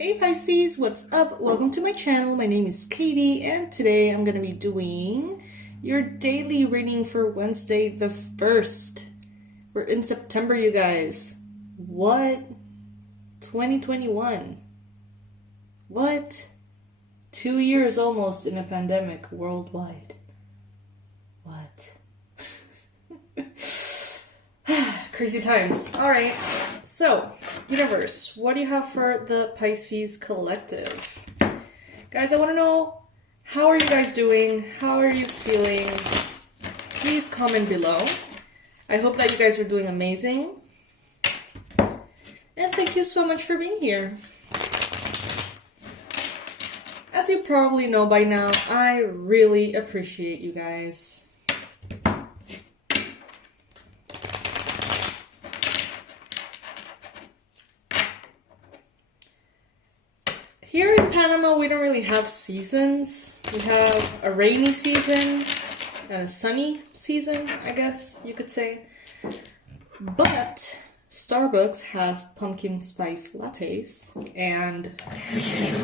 Hey Pisces, what's up? Welcome to my channel. My name is Katie and today I'm going to be doing your daily reading for Wednesday the 1st. We're in September, you guys. What? 2021. What? 2 years almost in a pandemic worldwide. What? Crazy times. All right. So, universe, what do you have for the Pisces collective? Guys, I want to know, how are you guys doing? How are you feeling? Please comment below. I hope that you guys are doing amazing. And thank you so much for being here. As you probably know by now, I really appreciate you guys. Here in Panama, we don't really have seasons. We have a rainy season and a sunny season, I guess you could say. But Starbucks has pumpkin spice lattes, and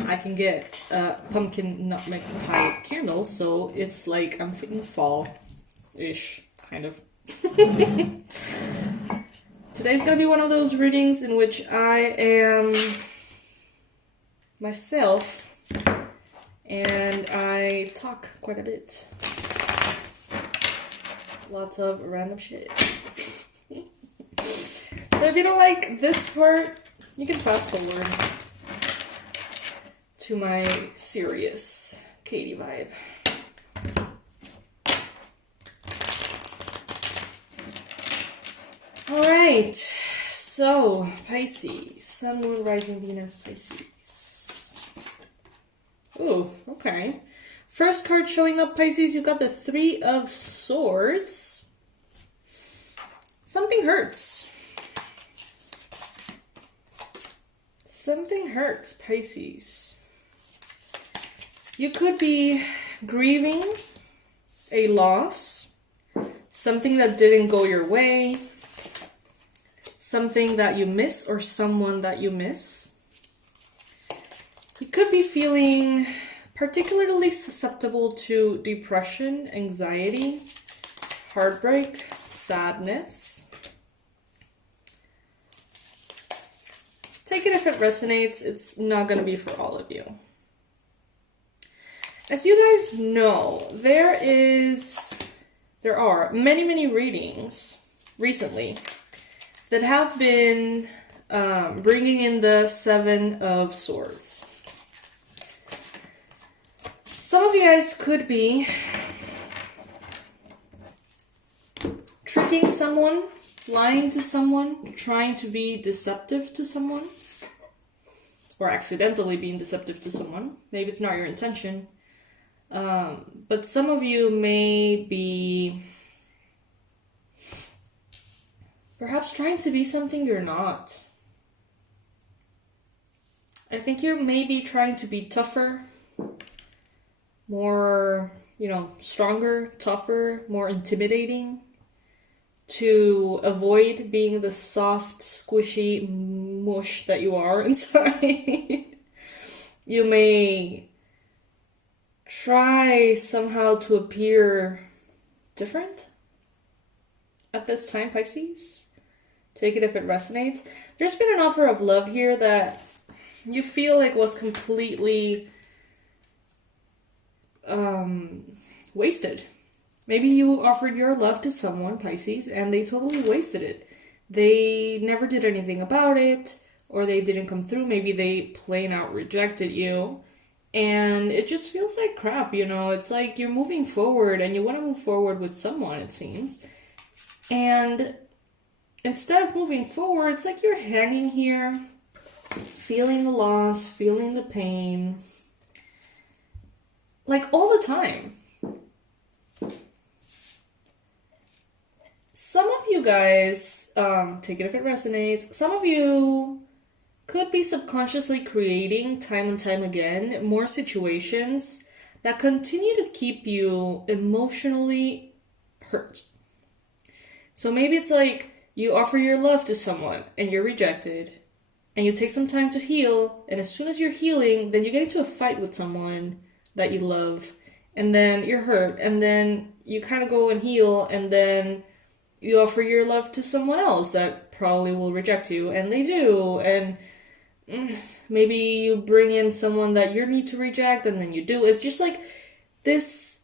I can get a pumpkin nutmeg pie candle, so it's like I'm feeling fall-ish, kind of. Today's gonna be one of those readings in which I am myself and I talk quite a bit. Lots of random shit. So if you don't like this part, you can fast forward to my serious Katie vibe. Alright, so Pisces, Sun, Moon, Rising, Venus, Pisces. Ooh, okay. First card showing up, Pisces, you got the Three of Swords. Something hurts. Something hurts, Pisces. You could be grieving a loss, something that didn't go your way, something that you miss or someone that you miss. You could be feeling particularly susceptible to depression, anxiety, heartbreak, sadness. Take it if it resonates. It's not going to be for all of you. As you guys know, there are many readings recently that have been bringing in the Seven of Swords. Some of you guys could be tricking someone, lying to someone, trying to be deceptive to someone, or accidentally being deceptive to someone. Maybe it's not your intention. But some of you may be perhaps trying to be something you're not. I think you're maybe trying to be tougher, more, stronger, tougher, more intimidating, to avoid being the soft, squishy mush that you are inside. You may try somehow to appear different at this time, Pisces. Take it if it resonates. There's been an offer of love here that you feel like was completely wasted. Maybe you offered your love to someone, Pisces, and they totally wasted it. They never did anything about it, or they didn't come through. Maybe they plain out rejected you, and it just feels like crap, It's like you're moving forward, and you want to move forward with someone, it seems. And instead of moving forward, it's like you're hanging here, feeling the loss, feeling the pain, like all the time. Some of you guys, take it if it resonates, some of you could be subconsciously creating time and time again more situations that continue to keep you emotionally hurt. So maybe it's like you offer your love to someone and you're rejected. and you take some time to heal, and as soon as you're healing, then you get into a fight with someone that you love, and then you're hurt, and then you kind of go and heal, and then you offer your love to someone else that probably will reject you, and they do, and maybe you bring in someone that you need to reject, and then you do. It's just like this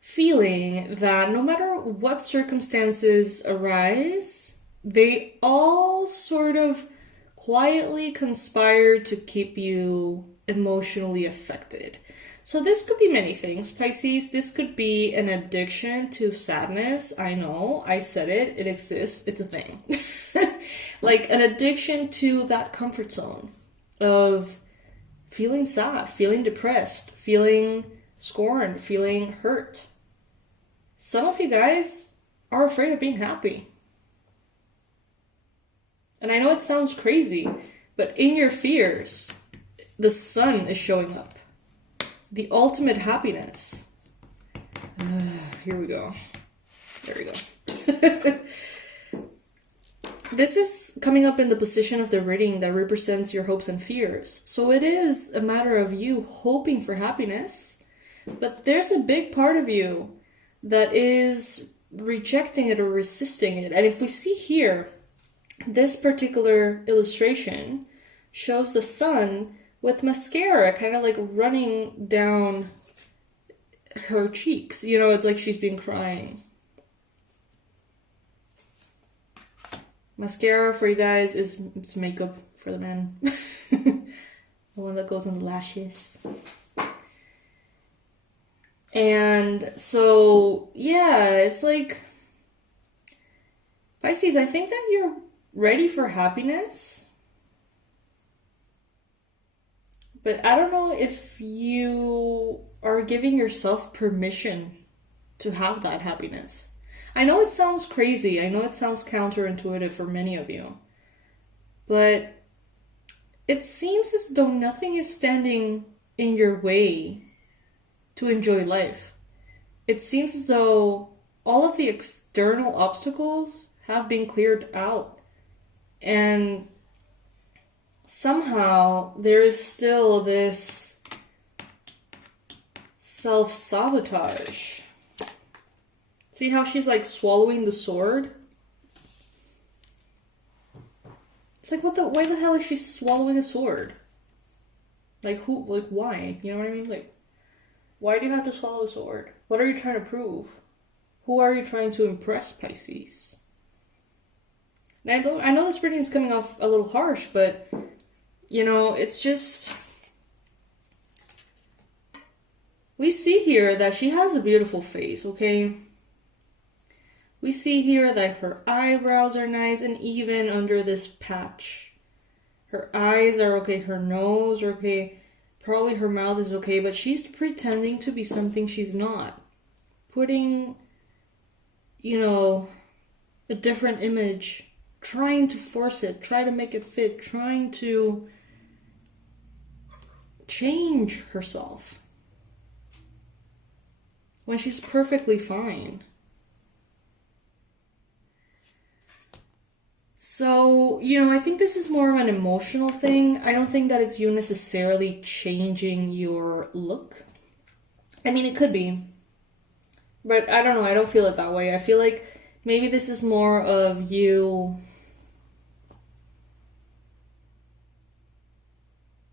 feeling that no matter what circumstances arise, they all sort of quietly conspire to keep you emotionally affected. So this could be many things, Pisces. This could be an addiction to sadness. I know, I said it. It exists. It's a thing. Like an addiction to that comfort zone of feeling sad, feeling depressed, feeling scorned, feeling hurt. Some of you guys are afraid of being happy. And I know it sounds crazy, but in your fears, the sun is showing up. The ultimate happiness. Here we go. There we go. This is coming up in the position of the reading that represents your hopes and fears. So it is a matter of you hoping for happiness, but there's a big part of you that is rejecting it or resisting it. And if we see here, this particular illustration shows the sun with mascara kind of like running down her cheeks. You know, it's like she's been crying. Mascara, for you guys, it's makeup for the men. The one that goes on the lashes. And so, yeah, it's like, Pisces, I think that you're ready for happiness. But I don't know if you are giving yourself permission to have that happiness. I know it sounds crazy. I know it sounds counterintuitive for many of you. But it seems as though nothing is standing in your way to enjoy life. It seems as though all of the external obstacles have been cleared out. And somehow there is still this self-sabotage. See how she's like swallowing the sword? It's like, why the hell is she swallowing a sword? Like why? You know what I mean? Like, why do you have to swallow a sword? What are you trying to prove? Who are you trying to impress, Pisces? And I know this reading is coming off a little harsh, but you know, it's just, we see here that she has a beautiful face, okay? We see here that her eyebrows are nice and even under this patch. Her eyes are okay, her nose are okay, probably her mouth is okay, but she's pretending to be something she's not. Putting, you know, a different image, trying to force it, try to make it fit, trying to change herself when she's perfectly fine. So, you know, I think this is more of an emotional thing. I don't think that it's you necessarily changing your look. I mean, it could be. But I don't know, I don't feel it that way. I feel like maybe this is more of you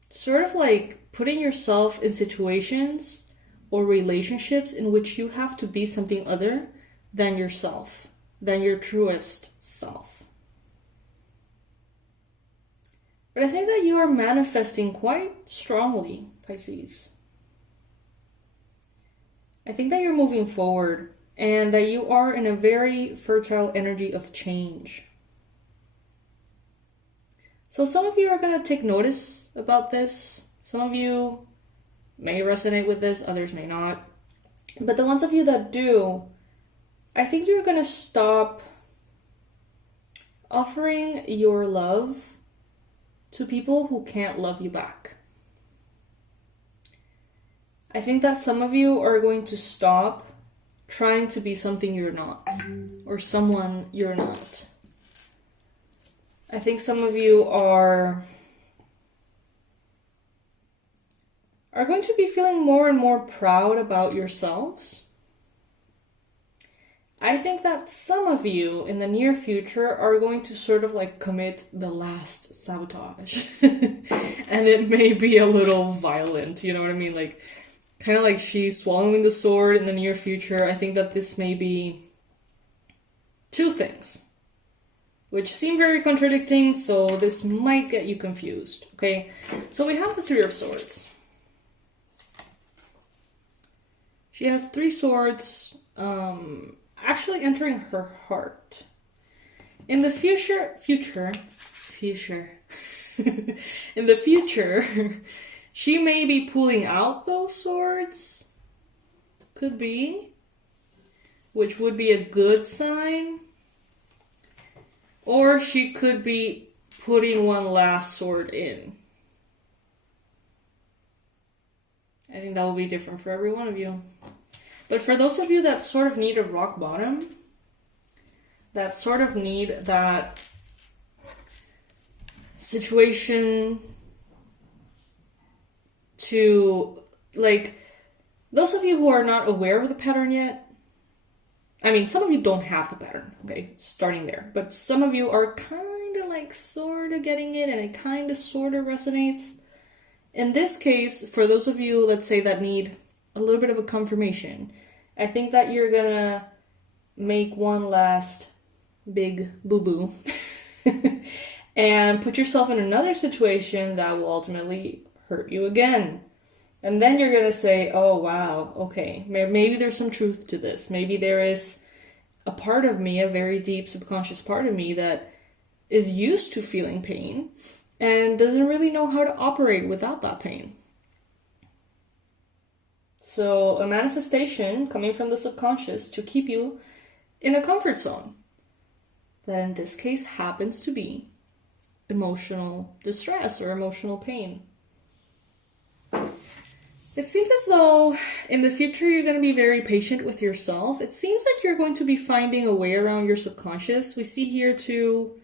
sort of like putting yourself in situations or relationships in which you have to be something other than yourself, than your truest self. But I think that you are manifesting quite strongly, Pisces. I think that you're moving forward and that you are in a very fertile energy of change. So some of you are going to take notice about this. Some of you may resonate with this, others may not. But the ones of you that do, I think you're going to stop offering your love to people who can't love you back. I think that some of you are going to stop trying to be something you're not, or someone you're not. I think some of you are going to be feeling more and more proud about yourselves. I think that some of you in the near future are going to sort of like commit the last sabotage. And it may be a little violent, you know what I mean? Like, kind of like she's swallowing the sword in the near future. I think that this may be two things, which seem very contradicting, so this might get you confused, okay? So we have the Three of Swords. She has 3 swords actually entering her heart. In the future, in the future, she may be pulling out those swords, could be, which would be a good sign. Or she could be putting one last sword in. I think that will be different for every one of you. But for those of you that sort of need a rock bottom, that sort of need that situation to, like, those of you who are not aware of the pattern yet, I mean, some of you don't have the pattern, okay, starting there. But some of you are kind of like sort of getting it, and it kind of sort of resonates. In this case, for those of you, let's say, that need a little bit of a confirmation, I think that you're gonna make one last big boo-boo and put yourself in another situation that will ultimately hurt you again. And then you're gonna say, oh wow, okay, maybe there's some truth to this. Maybe there is a part of me, a very deep subconscious part of me, that is used to feeling pain and doesn't really know how to operate without that pain. So a manifestation coming from the subconscious to keep you in a comfort zone, that in this case happens to be emotional distress or emotional pain. It seems as though in the future you're going to be very patient with yourself. It seems like you're going to be finding a way around your subconscious. We see here too,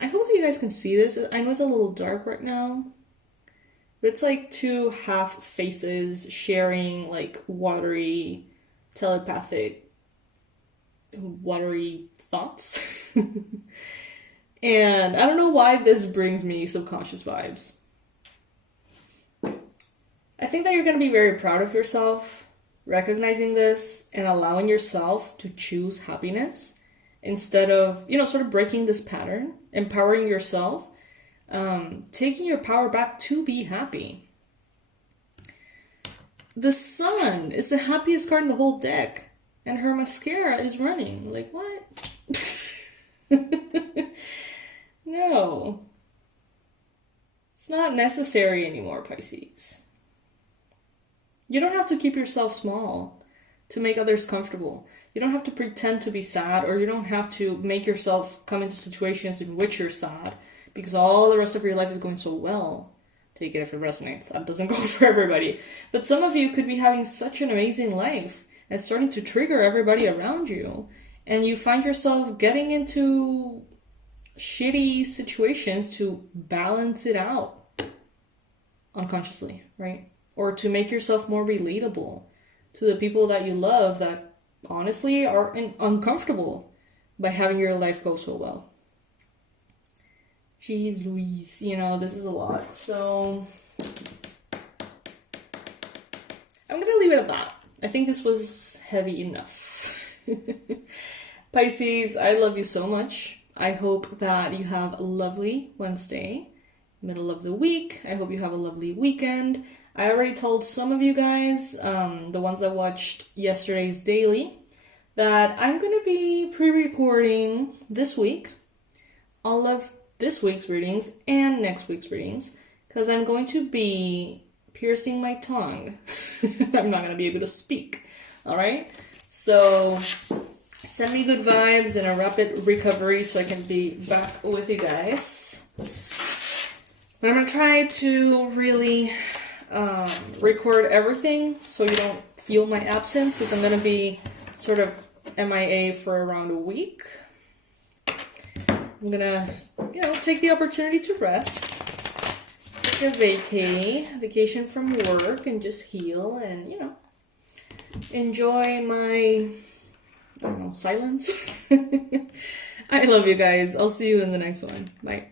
I hope that you guys can see this. I know it's a little dark right now, but it's like 2 half faces sharing like watery, telepathic, watery thoughts. And I don't know why this brings me subconscious vibes. I think that you're going to be very proud of yourself, recognizing this and allowing yourself to choose happiness instead of, sort of breaking this pattern, empowering yourself, taking your power back to be happy. The Sun is the happiest card in the whole deck, and her mascara is running. Like, what? No. It's not necessary anymore, Pisces. You don't have to keep yourself small to make others comfortable. You don't have to pretend to be sad, or you don't have to make yourself come into situations in which you're sad because all the rest of your life is going so well. Take it if it resonates. That doesn't go for everybody. But some of you could be having such an amazing life and starting to trigger everybody around you, and you find yourself getting into shitty situations to balance it out unconsciously, right? Or to make yourself more relatable to the people that you love that honestly are uncomfortable by having your life go so well. Jeez Louise, this is a lot. So I'm gonna leave it at that. I think this was heavy enough. Pisces, I love you so much. I hope that you have a lovely Wednesday, middle of the week. I hope you have a lovely weekend. I already told some of you guys, the ones that watched yesterday's daily, that I'm going to be pre-recording this week all of this week's readings and next week's readings, because I'm going to be piercing my tongue. I'm not going to be able to speak, all right? So send me good vibes and a rapid recovery so I can be back with you guys. But I'm going to try to really record everything so you don't feel my absence, because I'm going to be sort of MIA for around a week. I'm gonna, you know, take the opportunity to rest, take a vacation from work, and just heal and, you know, enjoy my, I don't know, silence. I love you guys. I'll see you in the next one. Bye.